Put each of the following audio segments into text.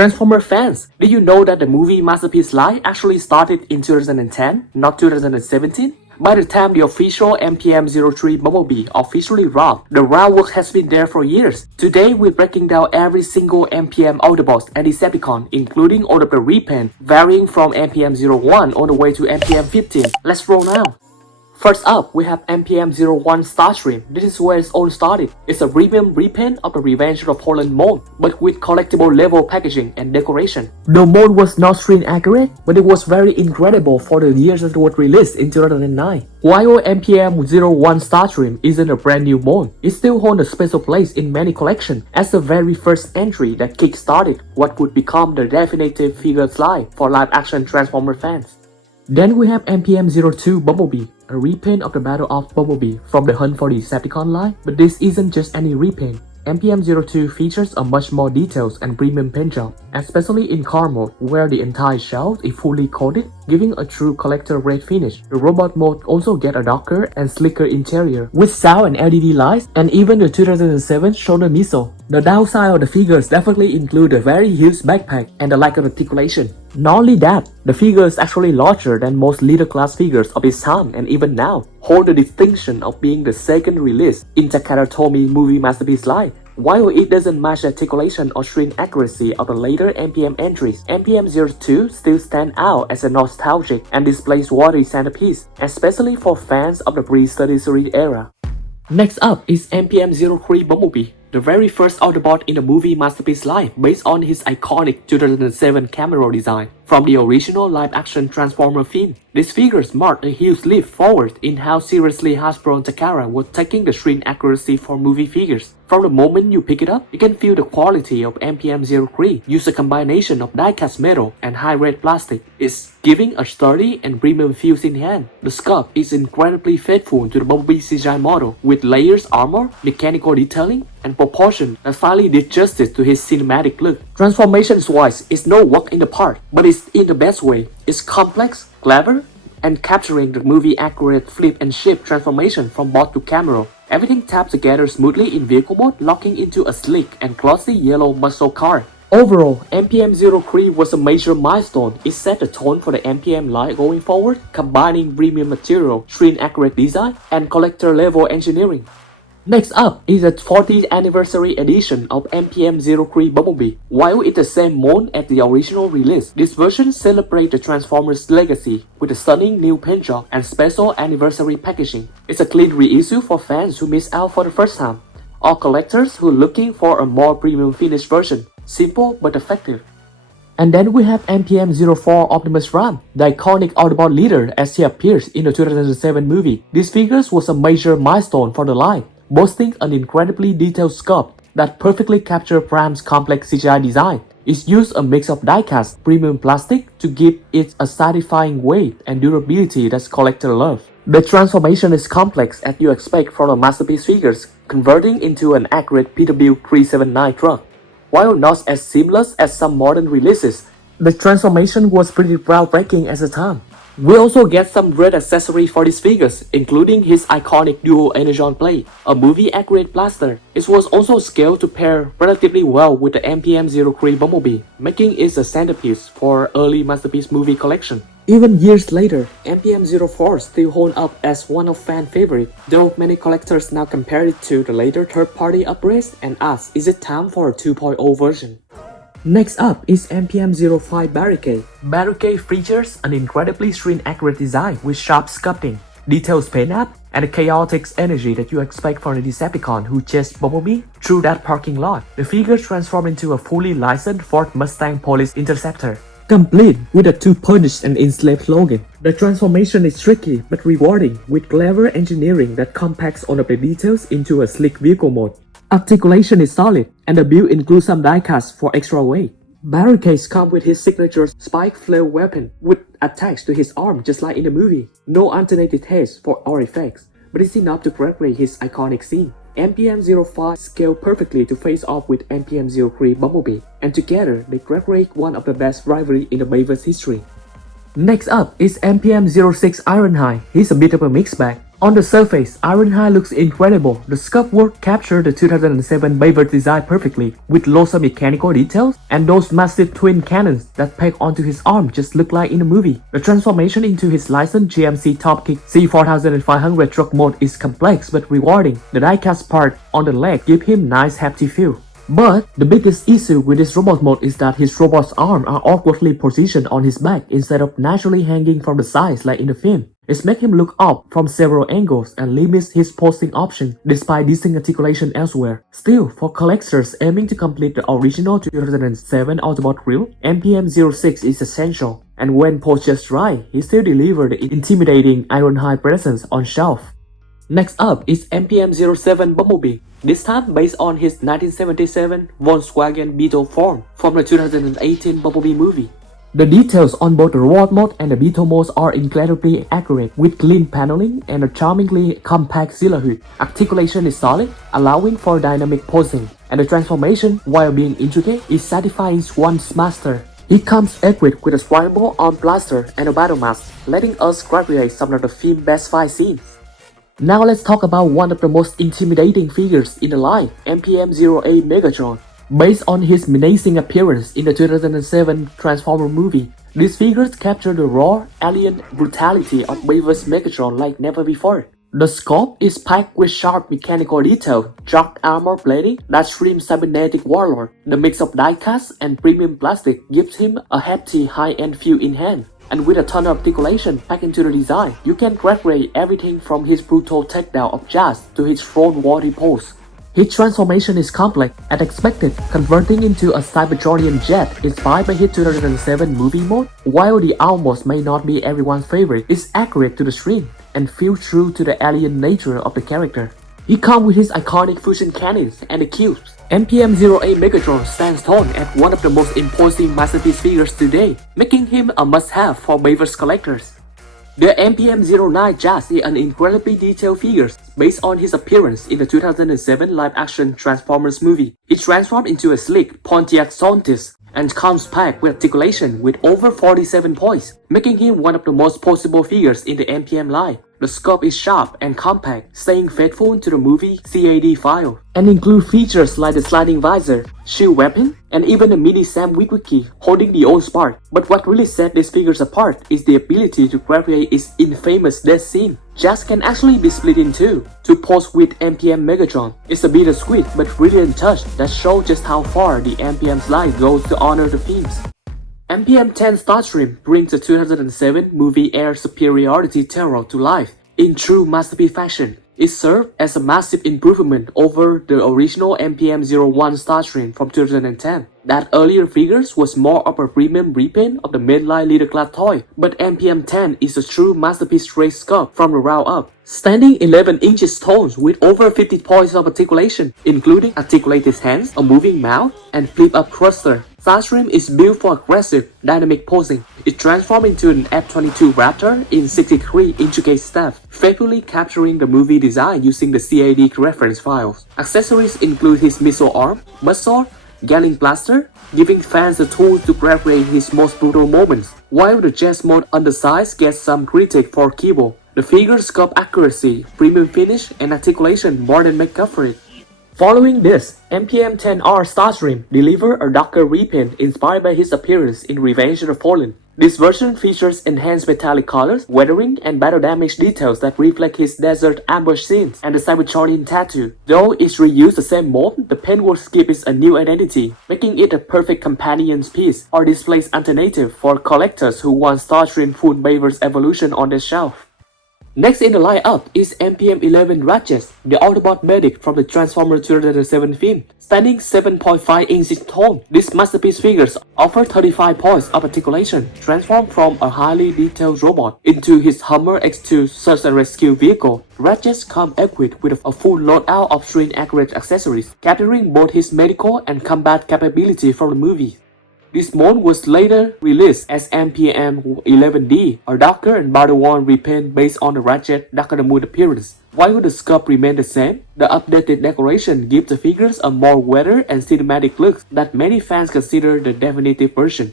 Transformer fans, did you know that the movie Masterpiece Live actually started in 2010, not 2017? By the time the official MPM-03 Bumblebee officially dropped, the groundwork has been there for years. Today, we're breaking down every single MPM Autobots and Decepticon, including all of the repaint, varying from MPM-01 all the way to MPM-15. Let's roll now! First up, we have MPM-01 Starscream. This is where it all started. It's a premium repaint of the Revenge of the Fallen mold, but with collectible level packaging and decoration. The mold was not screen accurate, but it was very incredible for the years that it was released in 2009. While MPM-01 Starscream isn't a brand new mold, it still holds a special place in many collections as the very first entry that kick-started what would become the definitive figure line for live-action Transformer fans. Then we have MPM02 Bumblebee, a repaint of the Battle of Bumblebee from the Hunt for the Decepticon line, but this isn't just any repaint. MPM02 features a much more detailed and premium paint job, especially in car mode where the entire shell is fully coated, giving a true collector red finish. The robot mode also gets a darker and slicker interior with sound and LED lights, and even the 2007 shoulder missile. The downside of the figures definitely include a very huge backpack and a lack of articulation. Not only that, the figure is actually larger than most leader class figures of its time, and even now hold the distinction of being the second release in Takara Tomy movie Masterpiece line. While it doesn't match the articulation or screen accuracy of the later MPM entries, MPM02 still stands out as a nostalgic and displays worthy centerpiece, especially for fans of the pre-33 era. Next up is MPM03 Bumblebee, the very first Autobot in the movie Masterpiece Live based on his iconic 2007 camera design from the original live-action Transformer film. These figures marked a huge leap forward in how seriously Hasbro and Takara were taking the screen accuracy for movie figures. From the moment you pick it up, you can feel the quality of MPM03 use a combination of die-cast metal and high-grade plastic. It's giving a sturdy and premium feel in hand. The sculpt is incredibly faithful to the Bumblebee CGI model, with layers armor, mechanical detailing, and proportion that finally did justice to his cinematic look. Transformations-wise, it's no walk in the park, but it's in the best way. It's complex, clever, and capturing the movie-accurate flip and shift transformation from bot to camera. Everything taps together smoothly in vehicle mode, locking into a sleek and glossy yellow muscle car. Overall, MPM03 was a major milestone. It set the tone for the MPM line going forward, combining premium material, screen-accurate design, and collector-level engineering. Next up is the 40th anniversary edition of MPM03 Bumblebee. While it's the same mold as the original release, this version celebrates the Transformers' legacy with a stunning new paint job and special anniversary packaging. It's a clean reissue for fans who missed out for the first time, or collectors who are looking for a more premium finished version. Simple but effective. And then we have MPM04 Optimus Prime, the iconic Autobot leader as he appears in the 2007 movie. This figure was a major milestone for the line, boasting an incredibly detailed sculpt that perfectly captures Prime's complex CGI design. It used a mix of die-cast premium plastic to give it a satisfying weight and durability that collectors love. The transformation is complex as you expect from the Masterpiece figures, converting into an accurate PW379 truck. While not as seamless as some modern releases, the transformation was pretty groundbreaking at the time. We also get some great accessories for these figures, including his iconic dual energon plate, a movie-accurate blaster. It was also scaled to pair relatively well with the MPM03 Bumblebee, making it a centerpiece for early Masterpiece movie collection. Even years later, MPM04 still holds up as one of fan favorites, though many collectors now compare it to the later third-party upgrades and ask, is it time for a 2.0 version? Next up is MPM05 Barricade. Barricade features an incredibly screen-accurate design with sharp sculpting, detailed paint app, and the chaotic energy that you expect from the Decepticon who chased Bumblebee through that parking lot. The figure transforms into a fully licensed Ford Mustang Police Interceptor, complete with a two-punished and enslaved slogan. The transformation is tricky but rewarding, with clever engineering that compacts all of the details into a sleek vehicle mode. Articulation is solid, and the build includes some die-cast for extra weight. Barricades come with his signature spike flare weapon, which attached to his arm just like in the movie. No alternative heads for or effects, but it's enough to recreate his iconic scene. MPM05 scaled perfectly to face off with MPM03 Bumblebee, and together they recreate one of the best rivalry in the Bayverse history. Next up is MPM06 Ironhide. He's a bit of a mixed bag. On the surface, Ironhide looks incredible. The sculpt work captured the 2007 Bayverse design perfectly, with lots of mechanical details, and those massive twin cannons that peg onto his arm just look like in the movie. The transformation into his licensed GMC Top Kick C4500 truck mode is complex but rewarding. The die-cast part on the leg give him nice hefty feel. But the biggest issue with this robot mode is that his robot's arms are awkwardly positioned on his back instead of naturally hanging from the sides like in the film. It makes him look up from several angles and limits his posing option despite decent articulation elsewhere. Still, for collectors aiming to complete the original 2007 Autobot reel, MPM06 is essential, and when posed just right, he still delivers the intimidating Ironhide presence on shelf. Next up is MPM07 Bumblebee, this time based on his 1977 Volkswagen Beetle form from the 2018 Bumblebee movie. The details on both the robot mode and the Beetle modes are incredibly accurate, with clean paneling and a charmingly compact silhouette. Articulation is solid, allowing for dynamic posing, and the transformation, while being intricate, is satisfying one's master. He comes equipped with a swipable arm blaster and a battle mask, letting us recreate some of the film's best fight scenes. Now let's talk about one of the most intimidating figures in the line, MPM-08 Megatron. Based on his menacing appearance in the 2007 Transformer movie, these figures capture the raw, alien brutality of Bayverse Megatron like never before. The sculpt is packed with sharp mechanical detail, dark armor plating that screams cybernetic warlord. The mix of die-cast and premium plastic gives him a hefty high-end feel in hand. And with a ton of articulation packed into the design, you can recreate everything from his brutal takedown of Jazz to his front wall pose. His transformation is complex and expected, converting into a Cybertronian jet inspired by his 2007 movie mode. While the almost may not be everyone's favorite, it's accurate to the screen and feels true to the alien nature of the character. He comes with his iconic fusion cannons and the cubes. MPM-08 Megatron stands tall as one of the most imposing masterpiece figures today, making him a must-have for Bayverse collectors. The MPM09 Jazz is an incredibly detailed figure based on his appearance in the 2007 live-action Transformers movie. He transformed into a sleek Pontiac Solstice and comes packed with articulation with over 47 points, making him one of the most poseable figures in the MPM line. The scope is sharp and compact, staying faithful to the movie CAD file, and include features like the sliding visor, shield weapon, and even a mini Sam Witwicky holding the old spark. But what really sets these figures apart is the ability to recreate its infamous death scene. Jazz can actually be split in two to pose with MPM Megatron. It's a bittersweet but brilliant touch that shows just how far the MPM's line goes to honor the themes. MPM10 Starscream brings the 2007 movie air superiority terror to life in true masterpiece fashion. It served as a massive improvement over the original MPM-01 Starscream from 2010. That earlier figures was more of a premium repaint of the mainline leader class toy, but MPM10 is a true masterpiece race sculpt from the ground up. Standing 11 inches tall with over 50 points of articulation, including articulated hands, a moving mouth, and flip-up thruster. Starscream is built for aggressive, dynamic posing. It transforms into an F-22 Raptor in 63 intricate steps, faithfully capturing the movie design using the CAD reference files. Accessories include his missile arm, buzzsaw, Gatling blaster, giving fans the tools to recreate his most brutal moments. While the Jazz mode undersize gets some critique for keyboard, the figure's sculpt accuracy, premium finish, and articulation more than make up for it. Following this, MPM10R Starscream delivered a darker repaint inspired by his appearance in Revenge of the Fallen. This version features enhanced metallic colors, weathering, and battle damage details that reflect his desert ambush scenes and the Cybertronian tattoo. Though it reused the same mold, the paintwork gives a new identity, making it a perfect companion piece or display alternative for collectors who want Starscream full Bayverse evolution on their shelf. Next in the lineup is MPM11 Ratchet, the Autobot medic from the Transformers 2007 film. Standing 7.5 inches tall, this masterpiece figures offer 35 points of articulation, transformed from a highly detailed robot into his Hummer X2 search and rescue vehicle. Ratchet comes equipped with a full loadout of screen-accurate accessories, capturing both his medical and combat capability from the movie. This mode was later released as MPM11D, a darker and battle-worn repaint based on the Ratchet Darker the Moon appearance. While the sculpt remained the same, the updated decoration gives the figures a more weathered and cinematic look that many fans consider the definitive version.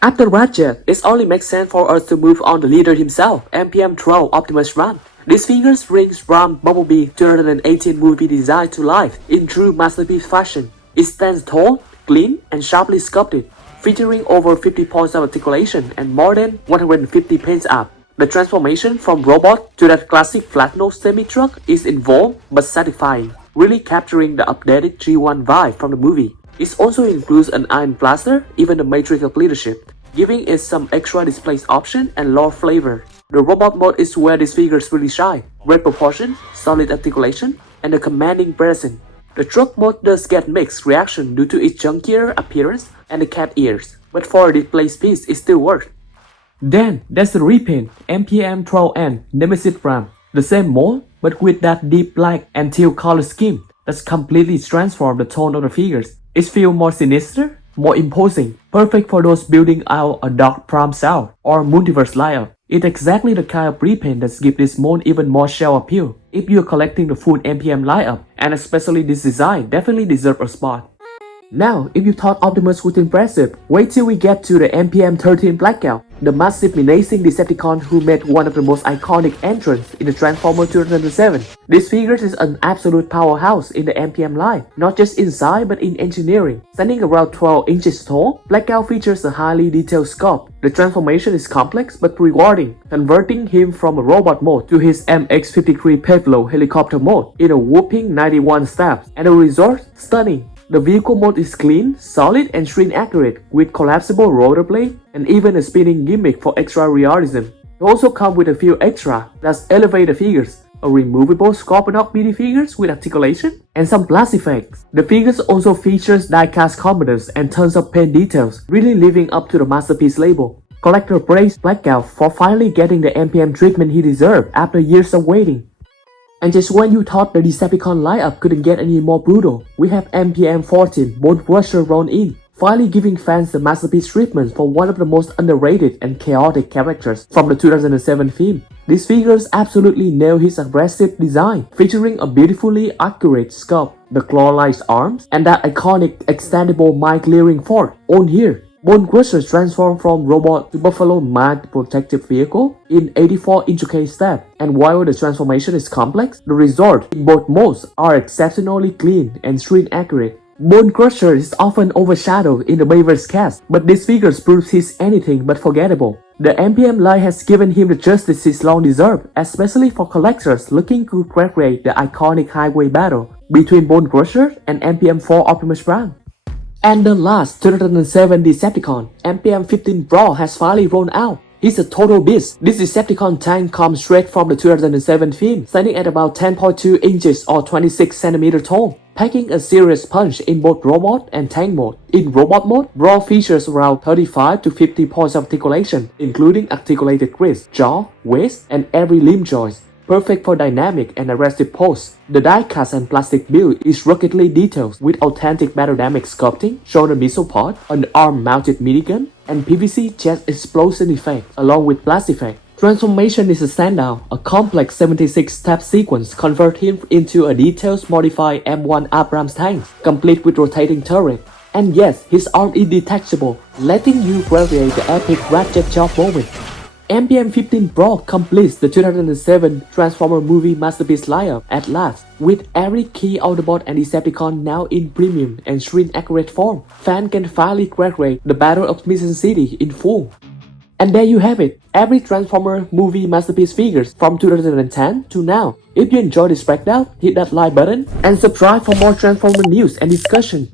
After Ratchet, it only makes sense for us to move on the leader himself, MPM12 Optimus Prime. This figure brings Ram Bumblebee 2018 movie design to life in true masterpiece fashion. It stands tall, clean, and sharply sculpted, featuring over 50 points of articulation and more than 150 paint apps. The transformation from robot to that classic flat-nose semi-truck is involved but satisfying, really capturing the updated G1 vibe from the movie. It also includes an iron blaster, even the matrix of leadership, giving it some extra display option and lore flavor. The robot mode is where these figures really shine. Great proportion, solid articulation, and a commanding presence. The truck mode does get mixed reaction due to its chunkier appearance and the cat ears, but for a display piece it still works. Then there's the Repaint MPM-12 Nemesis Ram, the same mold but with that deep black and teal color scheme that's completely transformed the tone of the figures. It feels more sinister, more imposing, perfect for those building out a dark prom sound or multiverse layout. It's exactly the kind of repaint that gives this mold even more shell appeal. If you're collecting the full MPM lineup, and especially this design definitely deserves a spot. Now, if you thought Optimus was impressive, wait till we get to the MPM13 Blackout, the massive menacing Decepticon who made one of the most iconic entrances in the Transformers 2007. This figure is an absolute powerhouse in the MPM line, not just inside but in engineering. Standing around 12 inches tall, Blackout features a highly detailed sculpt. The transformation is complex but rewarding, converting him from a robot mode to his MX-53 Pavlo helicopter mode in a whopping 91 steps, and the result stunning. The vehicle mode is clean, solid, and shrink accurate with collapsible rotor blade and even a spinning gimmick for extra realism. It also comes with a few extra that elevate the figures, a removable Scorponok minifigures with articulation, and some blast effects. The figures also features die-cast components and tons of paint details, really living up to the masterpiece label. Collector praised Blackout for finally getting the MPM treatment he deserved after years of waiting. And just when you thought the Decepticon lineup couldn't get any more brutal, we have MPM-14 Bonecrusher rolled in, finally giving fans the masterpiece treatment for one of the most underrated and chaotic characters from the 2007 film. These figures absolutely nail his aggressive design, featuring a beautifully accurate sculpt, the claw-like arms, and that iconic extendable mind-clearing fork on here. Bonecrusher transformed from robot to buffalo mind protective vehicle in 84 intricate steps, and while the transformation is complex, the result in both modes are exceptionally clean and shrink accurate. Bonecrusher is often overshadowed in the Bayverse cast, but this figure proves he's anything but forgettable. The MPM line has given him the justice he's long deserved, especially for collectors looking to recreate the iconic highway battle between Bonecrusher and MPM4 Optimus Prime. And the last 2007 Decepticon, MPM-15 Brawl, has finally rolled out. He's a total beast. This Decepticon tank comes straight from the 2007 film, standing at about 10.2 inches or 26 cm tall, packing a serious punch in both robot and tank mode. In robot mode, Brawl features around 35 to 50 points of articulation, including articulated wrist, jaw, waist, and every limb joint. Perfect for dynamic and aggressive pose. The die-cast and plastic build is ruggedly detailed with authentic battle-damage sculpting, shoulder missile pod, an arm-mounted minigun, and PVC jet explosion effect, along with blast effect. Transformation is a standout. A complex 76-step sequence converts him into a detailed modified M1 Abrams tank, complete with rotating turret. And yes, his arm is detachable, letting you recreate the epic Ratchet job moment. MPM-15 Brawl completes the 2007 Transformer movie masterpiece lineup at last, with every key Autobot and Decepticon now in premium and shrink accurate form. Fans can finally recreate the Battle of Mission City in full. And there you have it, every Transformer movie masterpiece figures from 2010 to now. If you enjoyed this breakdown, hit that like button and subscribe for more Transformer news and discussion.